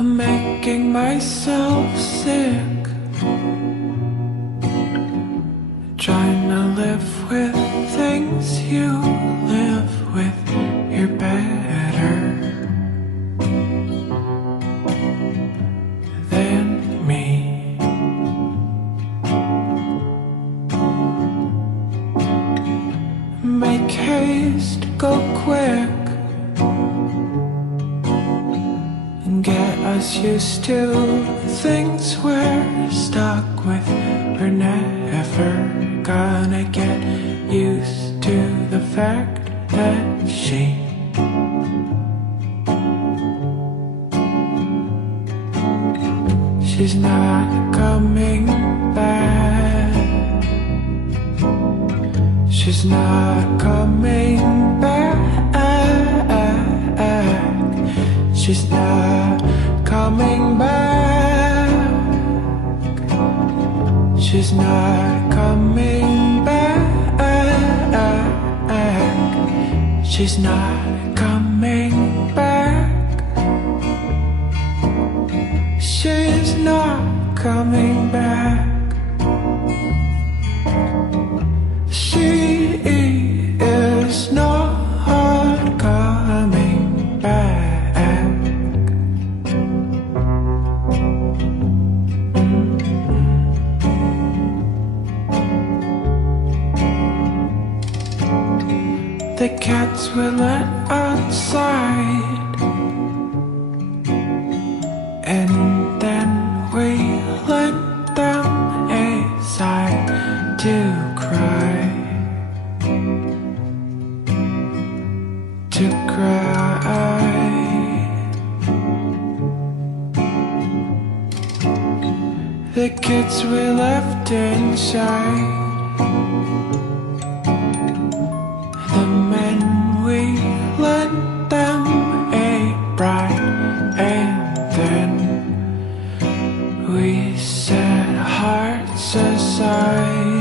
I'm making myself sick, trying to live with things you live with. You're better than me. Make haste, go quick, and get us used to things we're stuck with. We're never gonna get used to the fact that she's not coming back. She's not coming back. She's not coming back. She's not coming back. She's not coming back. She's not coming back. She is not coming back. The cats were let outside, and then we lent them a side to cry, to cry. The kids we left inside, the men we lent them a bride, and then we set hearts aside.